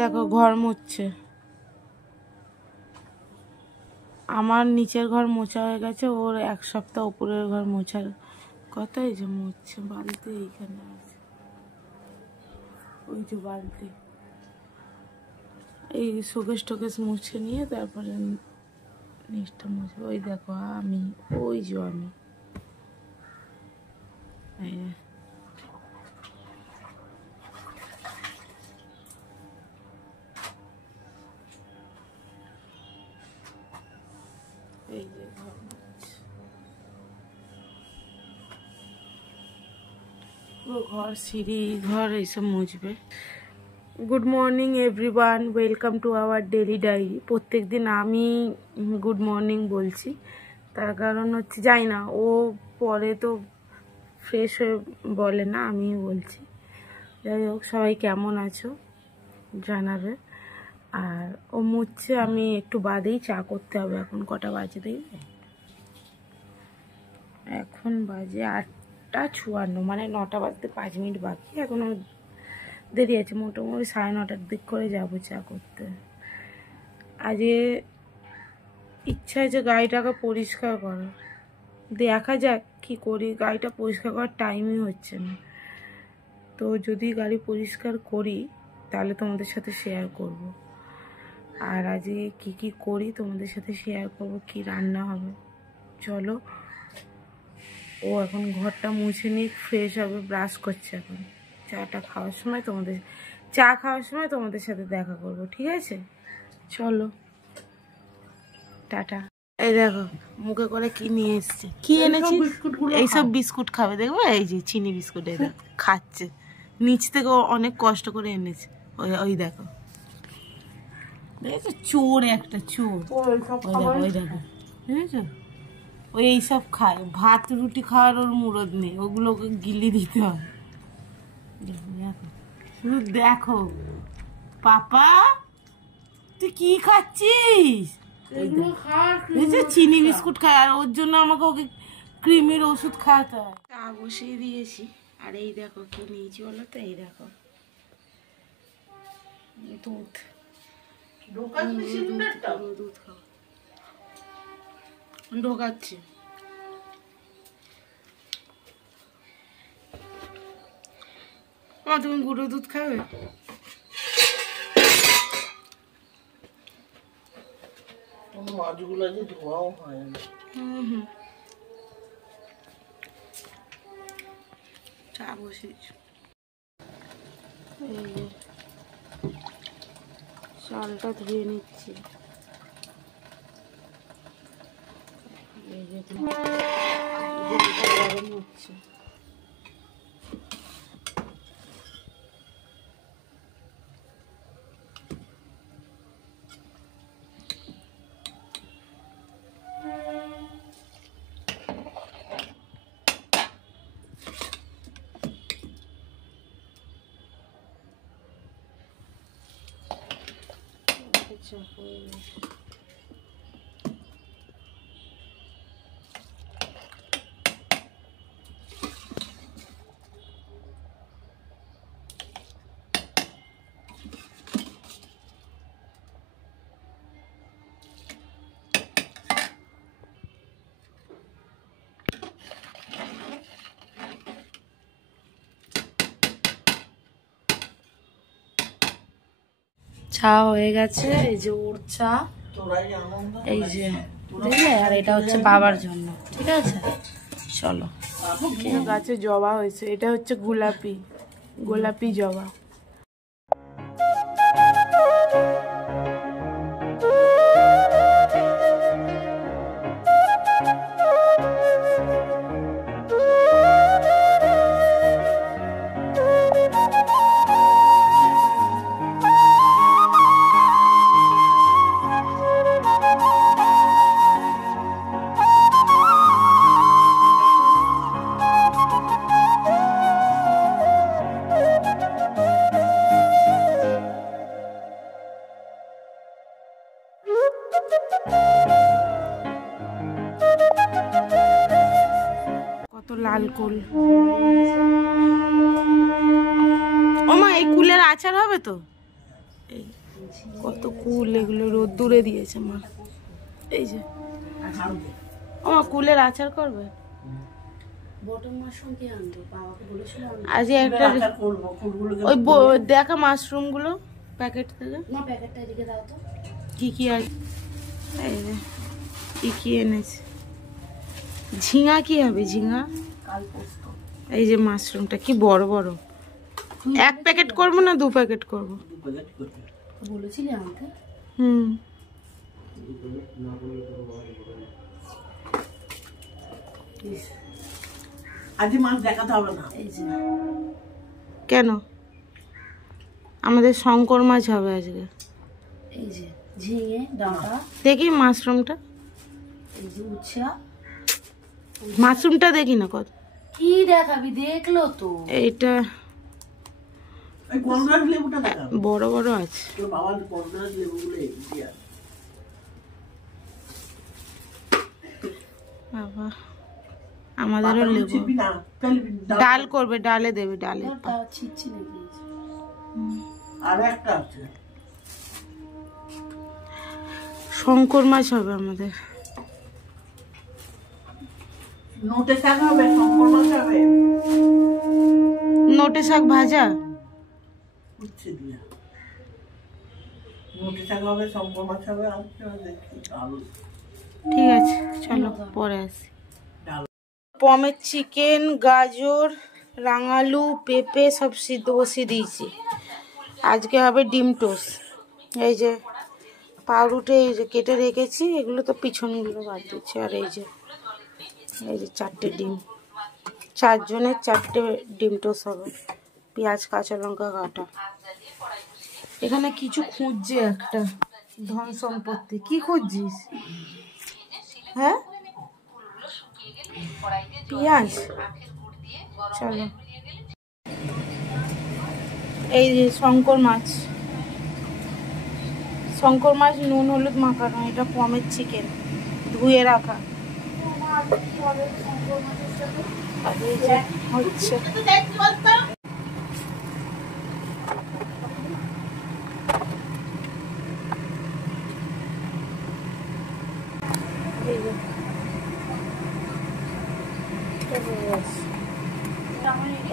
দেখো ঘর মুছছে, আমার নিচের ঘর মোছা হয়ে গেছে, ওর এক সপ্তাহ উপরের ঘর মোছার কথা। এই যে মুছছে, বালতি এইখানে আছে, ওই যে বালতি, এই শোকেস টোকেস মুছে নিয়ে তারপরে নিচটা মুছবে। ওই দেখো আমি, ওই যে আমি, এই যে ঘর মুছছে, পুরো ঘর সিঁড়ি ঘর এইসব মুছবে। Good morning everyone, welcome to our daily diary. প্রত্যেক দিন আমি গুড মর্নিং বলছি, তার কারণ হচ্ছে যাই না, ও পরে তো ফ্রেশ হয়ে বলে না, আমি বলছি। যাই হোক, সবাই কেমন আছো জানাবে। আর ও মুছছে, আমি একটু বাদেই চা করতে হবে। এখন কটা বাজে দেখবে? এখন বাজে 8:54, মানে 9টা বাজতে 5 মিনিট বাকি। এখনো দেরি আছে, মোটামুটি 9:30টার দিক করে যাবো চা করতে। আজকে ইচ্ছা আছে গাড়িটাকে পরিষ্কার করা, দেখা যাক কি করি। গাড়িটা পরিষ্কার করার টাইমই হচ্ছে না, তো যদি গাড়ি পরিষ্কার করি তাহলে তোমাদের সাথে শেয়ার করব। আর আজকে কি কি করি তোমাদের সাথে শেয়ার করব, কি রান্না হবে। চলো, ও এখন ঘরটা মুছে নিয়ে ফ্রেশ হবে, ব্রাশ করছে এখন। চা খাওয়ার সময় তোমাদের সাথে দেখা করব, ঠিক আছে? চলো, টাটা। এই দেখো মুখে করে কি নিয়ে এসছে, কি এনেছি, এইসব বিস্কুট খাবে দেখবে, এই যে চিনি বিস্কুট, এই দেখো খাচ্ছে, নিচ থেকে অনেক কষ্ট করে এনেছে। ওই দেখো, দেখেছো, চোর একটা চোর। ওই দেখো বুঝেছো, ওই এইসব খায়, ভাত রুটি খাওয়ার ওর মুরদ নেই, ওগুলোকে গিলি দিতে হয়। দেখো শুধু দেখো, পাপা তুই কি খাচ্ছিস, চিনি বিস্কুট খায়, আর ওর জন্য আমাকে ওকে ক্রিমের ওষুধ খাওয়াতে হয়। চা বসিয়ে দিয়েছি, আর এই দেখো কি নিয়েছি বলো তো, এই দেখো দুধ, দুধ খাও, ঢোকাচ্ছি। তুমি গুঁড়ো দুধ খাবে? মাছগুলো যে ধোয়াও হয় না। চা বসিয়েছি, এই যে চালটা ধুয়ে নিচ্ছি, এই যে গরম হচ্ছে। চা হয়ে গেছে, এই যে ওর চা, এই যে বুঝলে, আর এটা হচ্ছে বাবার জন্য, ঠিক আছে? চলো। গাছে জবা হয়েছে, এটা হচ্ছে গোলাপি জবা। কত লাল কুল, ও মা এই কুলের আচার হবে তো, এই কত কুল, এগুলো রোদ্দুরে দিয়েছে মা। এই যে ও কুলের আচার করবে। আজ একটা ওই দেখা মাশরুম গুলো প্যাকেট থেকে কি কি আছে, কি কি এনেছে। ঝিঙা কি হবে? ঝিঙা। এই যে মাশরুমটা কি বড় বড়। এক প্যাকেট করবো না 2 প্যাকেট করবো? বলেছিলি আনতে। আজ মাছ দেখাতে হবে না। কেন? আমাদের শঙ্কর মাছ হবে আজকে। এই যে ঝিঙে ডাঁটা, দেখি মাশরুমটা। এই যে উচ্ছা, মাশরুমটা দেখি না কত কি দেখাবি, দেখলো তো। এইটা গলগাছ লেবুটা দেখা বড় বড় আছে। তোর বাবার গলগাছ লেবুগুলো এই বাবা আমাদেরও লেবু। ডাল করবে, ডালে দেবে, ডালে ছিচ্ছি নাকি। আর একটা আছে শঙ্কর মাছ হবে আমাদের। নোটে শাক হবে, শঙ্কর মাছ হবে। নোটে শাক ভাজা, উচ্ছে দিয়া নোটে শাক হবে, শঙ্কর মাছ হবে। আর দেখি ডাল। ঠিক আছে চলো পরে আসি। পমের চিকেন, গাজর, রাঙালু, পেঁপে সব সিদ্ধ বসিয়ে দিয়েছি। আজকে হবে ডিম টোস্ট। এই যে পাউরুটি এই যে কেটে রেখেছি, এগুলো তো পিছনগুলো বাদ দিচ্ছি। আর এই যে 4টে ডিম, 4 জনের 4টে ডিম টোস্ট হবে। পেঁয়াজ কাঁচা লঙ্কা কাটা। এখানে কিছু খুঁজছে একটা ধন সম্পত্তি। কি খুঁজছিস? হ্যাঁ পেঁয়াজ। চলো এই যে শঙ্কর মাছ, শঙ্কর মাছ নুন হলুদ মাখানো। এটা পমের চিকেন ধুয়ে রাখা। আর এই যে হচ্ছে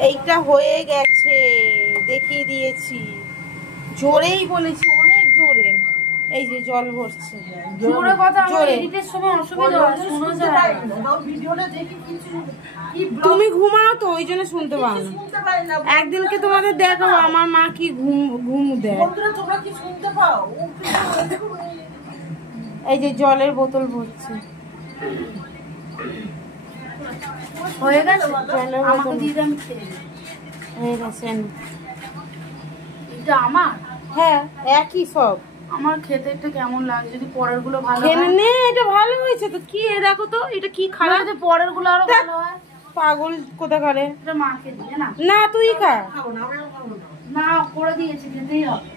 এইটা হয়ে গেছে, দেখিয়ে দিয়েছি। জোরেই বলেছি, অনেক জোরে। এই যে জল ভরছে। জোরে কথা, জোরে এডিটের সময় অসুবিধা হয়, শোনা যায় না। ভিডিওটা দেখি কিছু তুমি ঘুমাও তো, ওই জন্য শুনতে পাও না। একদিনকে তোমাদের দেখাবো আমার মা কি ঘুম দেয়। তোমরা কি শুনতে পাও? এই যে জলের বোতল ভরছে। হয়ে গেছে, আমাকে দিয়ে দাম হয়ে গেছে। এটা আমার, হ্যাঁ একই সব। আমার খেতে একটা কেমন লাগে, যদি পরের গুলো ভালো খেয়ে নে। এটা ভালো হয়েছে তো। কি দেখো তো, এটা কি খারাপ? যদি পরের গুলো আরো ভালো হয়। পাগল কোথা করে। এটা মাকে দিয়ে না। না তুই খা। না করে দিয়েছি, খেতেই হবে।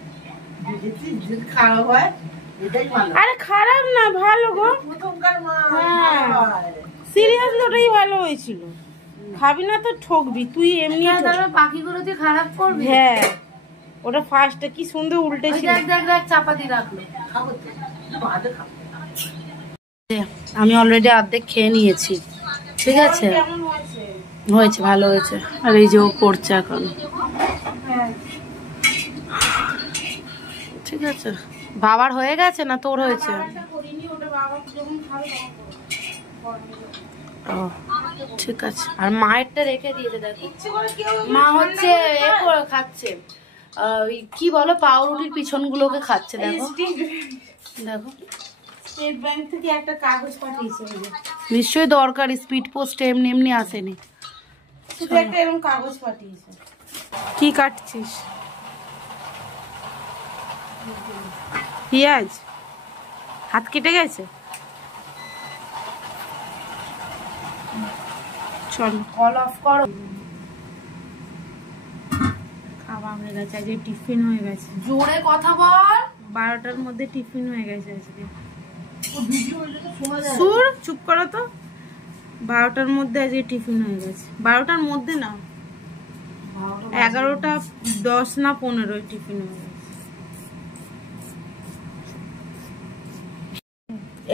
খারাপ হয় এটাই ভালো। আরে খারাপ না, ভালো গো। প্রথমকার মা। হ্যাঁ সিরিয়াসলি ওটাই ভালো হয়েছিল। খাবি না তো ঠকবি তুই। এমনি পাখিগুলো তুই খারাপ করবি। হ্যাঁ ওটা ফার্স্টে কি সুন্দর উল্টে ছিল। চাপাতি রাখলো। আমি অলরেডি অর্ধেক খেয়ে নিয়েছি। ঠিক আছে, হয়েছে, ভালো হয়েছে। আর এই যে ও করছে এখন। ঠিক আছে, বাবার হয়ে গেছে না তোর হয়েছে? ও ঠিক আছে। আর মায়েরটা রেখে দিয়েছে, দেখো মা হচ্ছে এ করে খাচ্ছে, কি বলো, পাউরুটির পিছন গুলোকে খাচ্ছে। দেখো দেখো স্টেট ব্যাংক থেকে একটা কাগজ পাঠিয়েছে। নিশ্চয়ই দরকারি, স্পিড পোস্ট এমনি এমনি আসেনি। শুধু একটা এরকম কাগজ পাঠিয়েছে। কি কাটছিস? পেঁয়াজ। হাত কেটে গেছে। চল কল অফ করো। খাওয়া হয়ে গেছে, আজকে টিফিন হয়ে গেছে। জোরে কথা বল। 12টার মধ্যে টিফিন হয়ে গেছে আজকে। সুর চুপ করো তো। 12টার মধ্যে আজকে টিফিন হয়ে গেছে। 12টার মধ্যে না, 11টা 10 না 15 টিফিন হয়ে গেছে।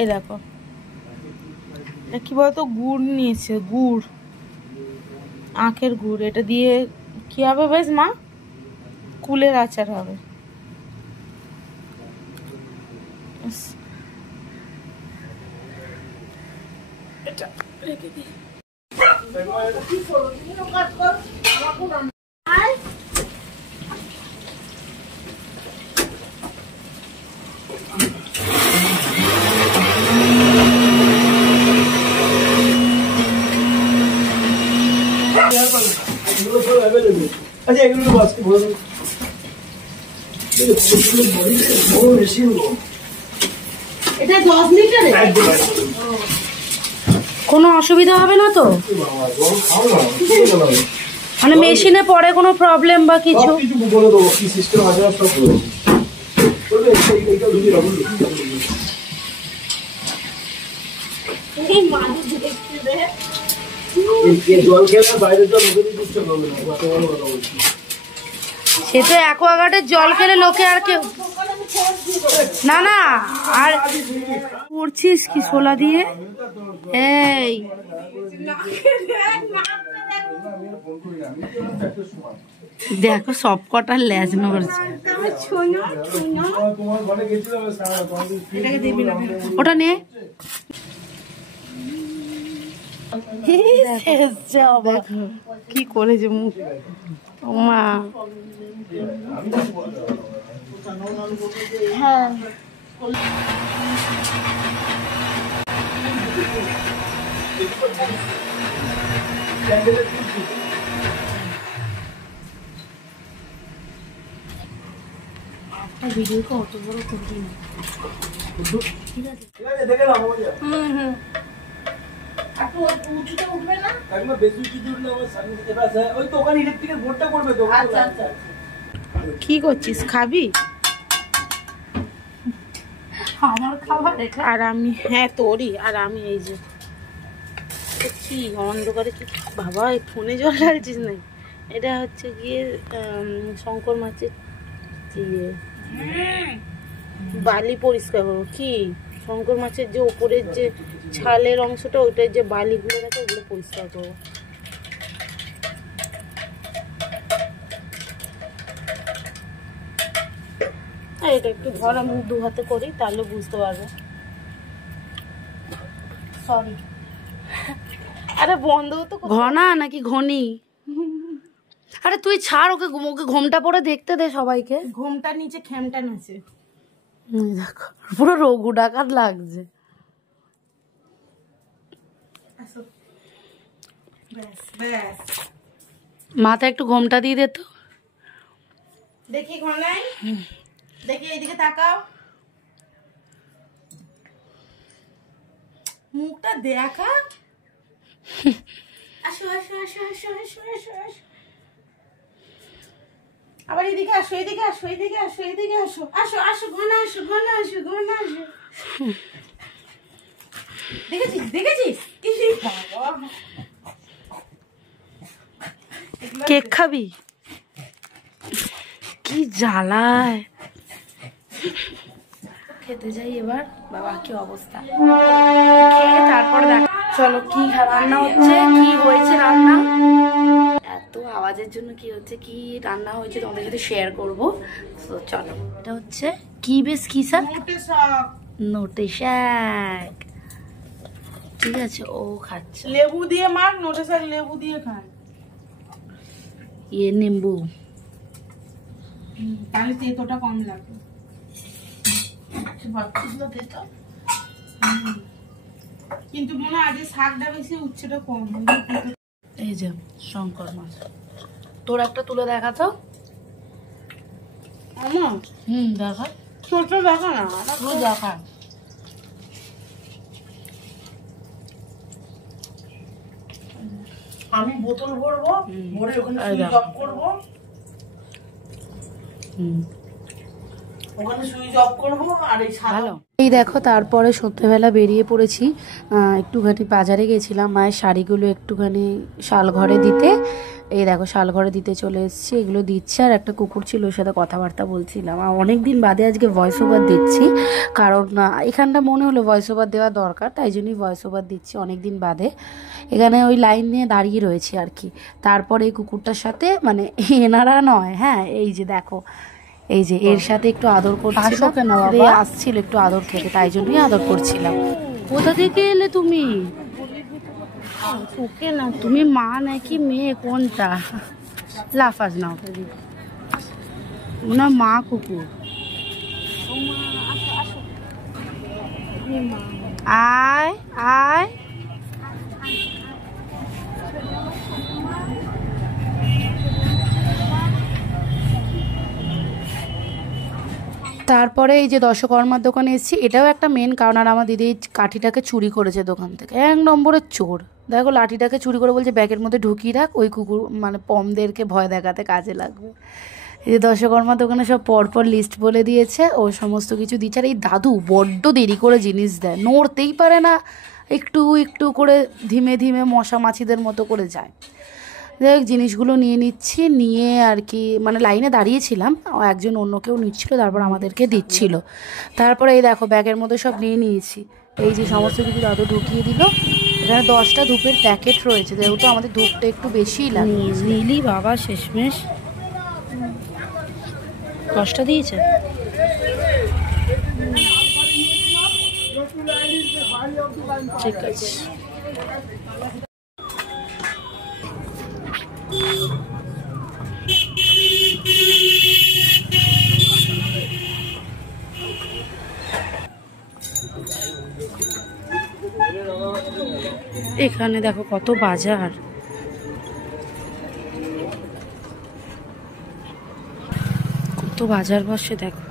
এ দেখো কি বলতো, গুড় নিয়েছে, গুড়, আখের গুড়। এটা দিয়ে কি হবে বেশ মা? কুলের আচার হবে। এটা রেখে দিই। আচ্ছা এগুলো বাস্কে ভরে এটা 10 লিটারে কোনো অসুবিধা হবে না তো? মানে মেশিনে পরে কোনো প্রবলেম বা কিছু? বলে দেবো কি সিস্টেম আছে সব বলে জল খেলে বাইরে জল ডিস্টার্ব হবে না। সে তো অ্যাকোয়াগার্ডের জল খেলে লোকে আর কেউ না না। আর করছিস কি সোলা দিয়ে? এই দেখো সব কটা ল্যাজ নড়ছে। ওটা নে। কি করেছে মুখ মা। হ্যাঁ ভিডিও অত বড় করবি না, ঠিক আছে? দেখে না হয়ে যায়। উঠবে না। বেশি উঁচু উঠলে আমার সামনে ওই তো ওখানে ইলেকট্রিকের বোর্ডটা করবে তো। আচ্ছা আচ্ছা কি করছিস, খাবি? আমার খাবার এটা। আর আমি, হ্যাঁ তোরই। আর আমি এই যে কি অন্ধকারে কি বাবা, এই ফোনে জল ঢালছিস না? এটা হচ্ছে গিয়ে শঙ্কর মাছের ইয়ে, বালি পরিষ্কার করবো। কি শঙ্কর মাছের যে ওপরের যে ছালের অংশটা, ওইটার যে বালিগুলো থাকে ওগুলো পরিষ্কার করবো। আর এটা একটু ধর, আমি দু হাতে করি তাহলে বুঝতে পারবে। সরি। আরে বন্ধ তো। ঘনা নাকি ঘনি? আরে তুই ছাড় ওকে, ওকে ঘোমটা পরে দেখতে দে সবাইকে। ঘোমটার নিচে খেমটা নাচে। দেখো পুরো রঘু ডাকাত লাগছে। মাথায় একটু ঘোমটা দিয়ে দে তো। দেখি ঘনাই, দেখি এইদিকে তাকাও, মুখটা দেখা। আসো আসো আসো আসো আসো আসো আসো, আবার এদিকে আসো, এদিকে আসো, এদিকে আসো, এদিকে আসো, আসো আসো ঘনা, আসো ঘনা, আসো ঘনা, আসো। দেখেছিস দেখেছিস? কেক খাবি? কি জ্বালায়। খেতে যাই এবার। বাবা কি অবস্থা, খেয়ে তারপর দেখ। চলো কি রান্না হচ্ছে, কি হয়েছে রান্না, এত আওয়াজের জন্য কি হচ্ছে, কি রান্না হয়েছে তোমাদের সাথে শেয়ার করবো। তো চলো, এটা হচ্ছে কি বেশ কি শাক? নোটে শাক। ঠিক আছে, ও খাচ্ছে। লেবু দিয়ে মার, নোটে শাক লেবু দিয়ে খান। ইয়ে নিম্বু, তাহলে তেতোটা কম লাগবে। কিন্তু মনে হয় আজ শাকটা বেশি, উচ্ছেটা কম। এই যে শঙ্কর মাছ, তোর একটা তুলে দেখা তো। আমার দেখা, ছোট দেখা না, তুই দেখা। আমি বোতল ভরবো, ভরে ওখানে সুইচ অফ করবো, ওখানে সুইচ অফ করবো। আর এই ভালো। এই দেখো তারপরে সন্ধ্যেবেলা বেরিয়ে পড়েছি, একটুখানি বাজারে গেছিলাম মায়ের শাড়িগুলো একটুখানি শাল ঘরে দিতে। এই দেখো শালঘরে দিতে চলে এসেছি, এগুলো দিচ্ছে। আর একটা কুকুর ছিল, ওর সাথে কথাবার্তা বলছিলাম। আর অনেক দিন বাদে আজকে ভয়েস ওভার দিচ্ছি, কারণ এখানটা মনে হলো ভয়েস ওভার দেওয়া দরকার, তাই জন্যই ভয়েস ওভার দিচ্ছি অনেক দিন বাদে। এখানে ওই লাইন নিয়ে দাঁড়িয়ে রয়েছে আর কি। তারপরে এই কুকুরটার সাথে মানে এনারা নয়, হ্যাঁ এই যে দেখো, এই যে এর সাথে একটু আদর করছিলাম, আসছিল একটু আদর খেতে, তাই জন্যই আদর করছিলাম। কোথা থেকে এলে তুমি? ওকে না, তুমি মা নাকি মেয়ে কোনটা? লাফাস না, ওনার মা কুকুর। আয় আয়, তারপরে এই যে দশকর্মার দোকানে এসেছি, এটাও একটা মেন কারণ। আর আমার দিদি এই কাঠিটাকে চুরি করেছে দোকান থেকে, 1 নম্বরের চোর। দেখো লাঠিটাকে চুরি করে বলছে ব্যাগের মধ্যে ঢুকিয়ে রাখ, ওই কুকুর মানে পমদেরকে ভয় দেখাতে কাজে লাগবে। এই যে দশকর্মার দোকানে সব পরপর লিস্ট বলে দিয়েছে, ও সমস্ত কিছু দিচ্ছে। আর এই দাদু বড্ড দেরি করে জিনিস দেয়, নড়তেই পারে না, একটু একটু করে ধীমে ধীমে মশা মাছিদের মতো করে যায়। যাই হোক জিনিসগুলো নিয়ে নিচ্ছি, নিয়ে আর কি মানে লাইনে দাঁড়িয়েছিলাম, একজন অন্য কেউ নিচ্ছিল, তারপর আমাদেরকে দিচ্ছিল। তারপরে এই দেখো ব্যাগের মধ্যে সব নিয়ে নিয়েছি, এই যে সমস্ত কিছু দাদু ঢুকিয়ে দিল। এখানে 10টা ধূপের প্যাকেট রয়েছে, যেহেতু আমাদের ধূপটা একটু বেশিই লাগে। নিলি বাবা শেষমেশ 10টা দিয়েছে। ঠিক আছে, এখানে দেখো কত বাজার, কত বাজার বসে দেখো।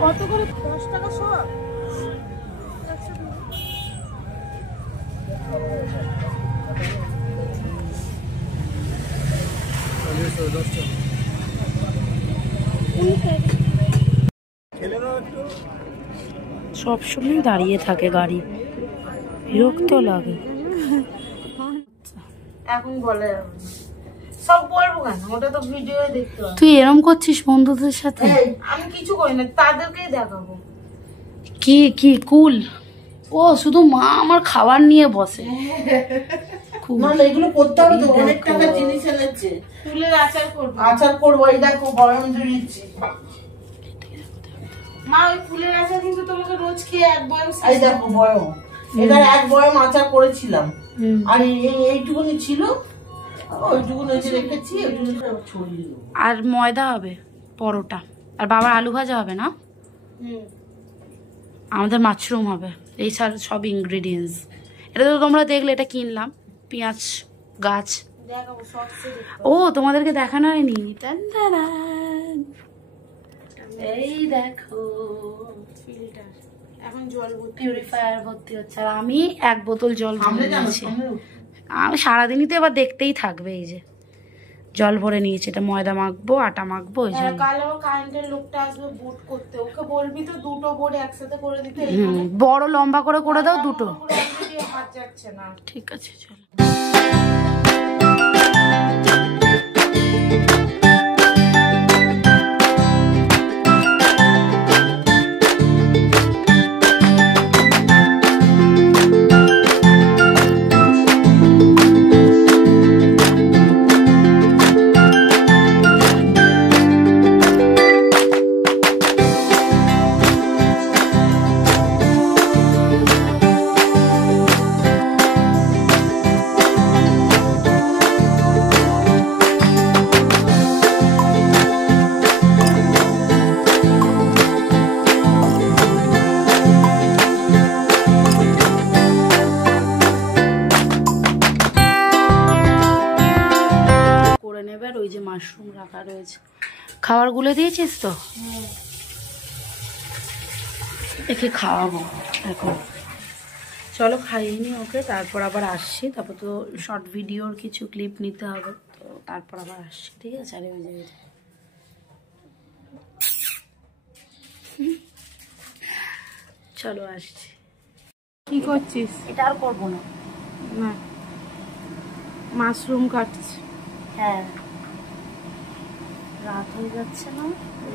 কত করে? 10 টাকা সব। সবসময় দাঁড়িয়ে থাকে গাড়ি, বিরক্ত লাগে। এখন বলে সব বলবো কেন, ওটা তো ভিডিও দেখতে হবে। তুই এরম করছিস বন্ধুদের সাথে? আমি কিছু করি না, তাদেরকেই দেখাবো। কি কি কুল? ও শুধু মা আমার খাবার নিয়ে বসে। এগুলো করতে হবে তো, অনেক টাকা জিনিস এনেছে। ফুলের আচার করবো। আচার করবো, এই দেখো বয়ন দিচ্ছি। মা ওই ফুলের আচার কিন্তু তোমাকে রোজ খেয়ে এক বয়ম। এই দেখো বয়ম, এটা 1 বয়ম আচার করেছিলাম। আর এইটুকুনি ছিল, ওইটুকুনি রেখেছি, ওইটুকুনি ছড়িয়ে দেবো। আর ময়দা হবে পরোটা, আর বাবার আলু ভাজা হবে না, আমাদের মাশরুম হবে। এই সব ইনগ্রেডিয়েন্টস। এটা তো তোমরা দেখলে, এটা কিনলাম, পেঁয়াজ গাছ। ও তোমাদেরকে দেখানো হয়নি, এই দেখো ফিল্টার, এখন জল পিউরিফায়ার ভর্তি হচ্ছে। আর আমি 1 বোতল জল ভরে নিয়েছি। আমি সারাদিনই তো এবার দেখতেই থাকবে। এই যে জল ভরে নিয়েছি, এটা ময়দা মাখবো, আটা মাখবো। ওই জন্য কাল আমার কারেন্টের লোকটা আসবে বুট করতে, ওকে বলবি তো 2টো বোর্ড একসাথে করে দিতে। বড় লম্বা করে দাও 2টো। হাত যাচ্ছে না। ঠিক আছে চল। ওই যে মাশরুম রাখা রয়েছে, খাবার গুলে দিয়েছিস তো, একে খাওয়াবো এখন। চলো খাইয়ে নি ওকে, তারপর আবার আসছি। তারপর তো শর্ট ভিডিওর কিছু ক্লিপ নিতে হবে, তো তারপর আবার আসছি, ঠিক আছে? আরে ওই যে চলো আসছি। কি করছিস? এটা আর করবো না। না, মাশরুম কাটছি। হ্যাঁ, রাত হয়ে যাচ্ছে না?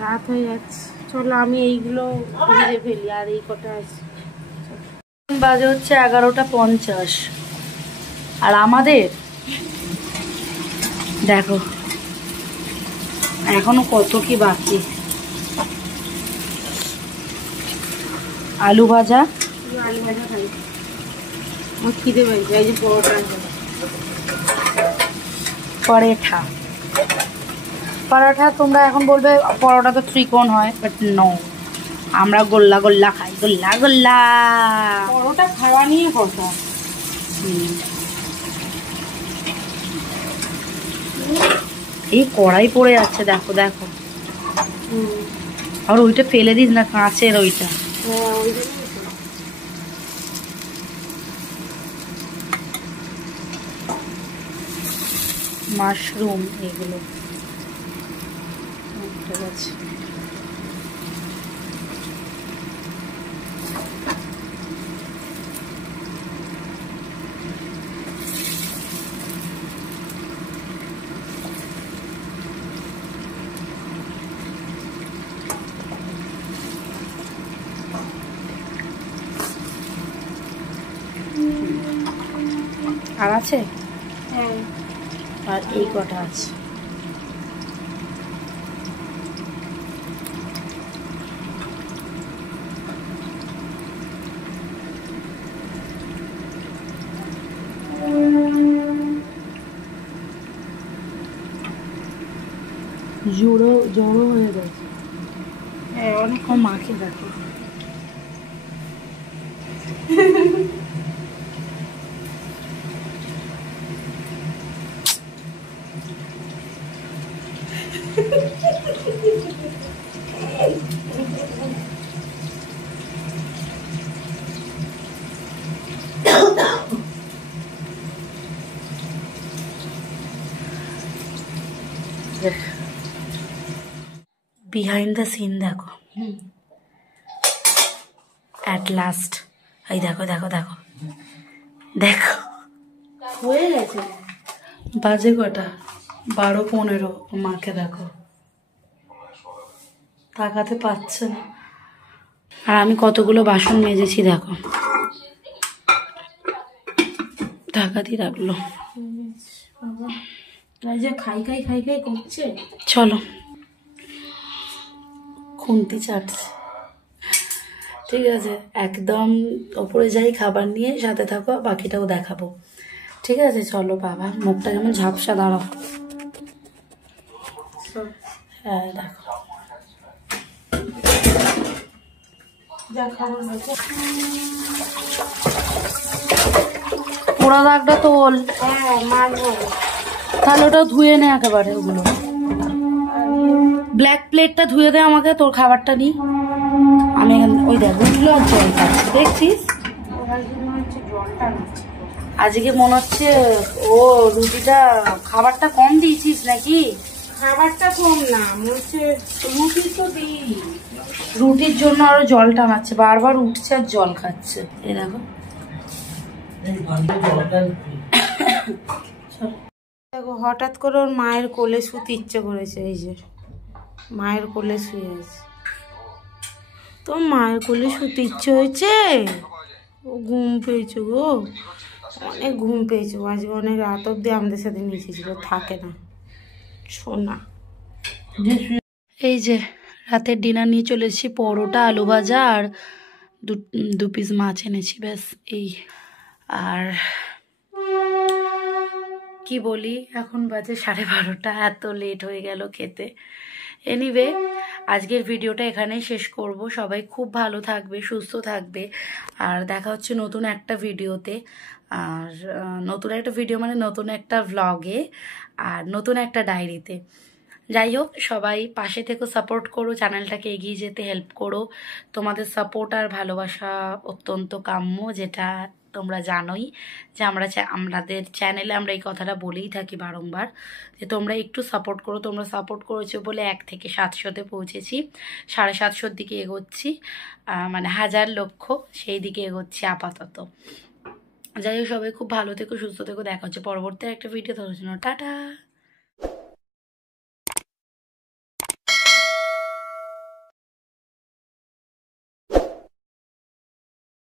রাত হয়ে যাচ্ছে, চলো আমি এইগুলো ভেজে ফেলি, আর এই কটা আছে। বাজে হচ্ছে 11:50, আর আমাদের দেখো এখনো কত কি বাকি। আলু ভাজা, আলু ভাজা খাই, আমার খিদে পেয়েছে। এই যে পরোটা, পরোটা। পরোটা তোমরা এখন বলবে পরোটা তো ত্রিকোণ হয়, বাট নো, আমরা গোল্লা গোল্লা খাই, গোল্লা গোল্লা। পরোটা খাওয়া নিয়ে কথা। এই কড়াই পড়ে যাচ্ছে, দেখো দেখো। আর ওইটা ফেলে দিস না, কাঁচের ওইটা। হ্যাঁ, ওই জন্যই তো। মাশরুম এগুলো ঠিক আছে। আর আছে? হ্যাঁ, আর এই কটা আছে। জোড়ো জড়ো হয়ে গেছে। হ্যাঁ, অনেক। মাকে দেখো। বিহাইন্ড দ্য সিন দেখো। অ্যাট লাস্ট এই দেখো দেখো দেখো দেখো, হয়ে গেছে। বাজে কটা? 12:15। মাকে দেখো, তাকাতে পারছে না। আর আমি কতগুলো বাসন মেজেছি দেখো, ঢাকাতেই রাখলো। এই যে খাই খাই খাই খাই করছে। চলো, খুন্তি চাটছে। ঠিক আছে, একদম ওপরে যাই খাবার নিয়ে, সাথে থাকো, বাকিটাও দেখাবো। ঠিক আছে চলো। বাবা মুখটা যেমন ঝাপসা, দাঁড়াও। হ্যাঁ দেখো, যা খাবার আছে। পোড়া দাগটা তোল। হ্যাঁ, মারবো। তাহলে ওটা ধুয়ে নে একেবারে। ওগুলো ব্ল্যাক প্লেটটা ধুয়ে দে আমাকে, তোর খাবারটা নি। আমি ওই দেখ উঠলো আর জল খাচ্ছি, দেখছিস? আজকে মনে হচ্ছে ও রুটিটা, খাবারটা কম দিয়েছিস নাকি? খাবারটা কম না, বলছে রুটি তো দিই। রুটির জন্য আরো জল টানাচ্ছে, বারবার উঠছে আর জল খাচ্ছে। এই দেখো দেখো, হঠাৎ করে ওর মায়ের কোলে শুতে ইচ্ছে করেছে। এই যে মায়ের কোলে শুয়ে আছে। তো মায়ের কোলে শুতে ইচ্ছে হয়েছে, ও ঘুম পেয়েছে গো, অনেক ঘুম পেয়েছে। আজকে অনেক রাত অব্দি আমাদের সাথে নিচে ছিল, থাকে না শোনা। এই যে রাতের ডিনার নিয়ে চলে এসেছি, পরোটা, আলু ভাজা আর দু পিস মাছ এনেছি, ব্যাস এই। আর কি বলি, এখন বাজে 12:30, এত লেট হয়ে গেল খেতে। এনিওয়ে, আজকের ভিডিওটা এখানেই শেষ করব। সবাই খুব ভালো থাকবে, সুস্থ থাকবে, আর দেখা হচ্ছে নতুন একটা ভিডিওতে। আর নতুন একটা ভিডিও মানে নতুন একটা ভ্লগে, আর নতুন একটা ডায়েরিতে। যাই হোক, সবাই পাশে থেকে সাপোর্ট করো, চ্যানেলটাকে এগিয়ে যেতে হেল্প করো। তোমাদের সাপোর্ট আর ভালোবাসা অত্যন্ত কাম্য, যেটা তোমরা জানোই যে আমাদের চ্যানেলে আমরা এই কথাটা বলেই থাকি বারংবার যে তোমরা একটু সাপোর্ট করো। তোমরা সাপোর্ট করেছো বলে 1 থেকে 700-তে পৌঁছেছি, 750-র দিকে এগোচ্ছি, মানে 1000 লক্ষ সেই দিকে এগোচ্ছি আপাতত। যাই হোক, সবাই খুব ভালো থেকো, সুস্থ থেকো, দেখা হচ্ছে পরবর্তী একটা ভিডিও। তার জন্য টাটা।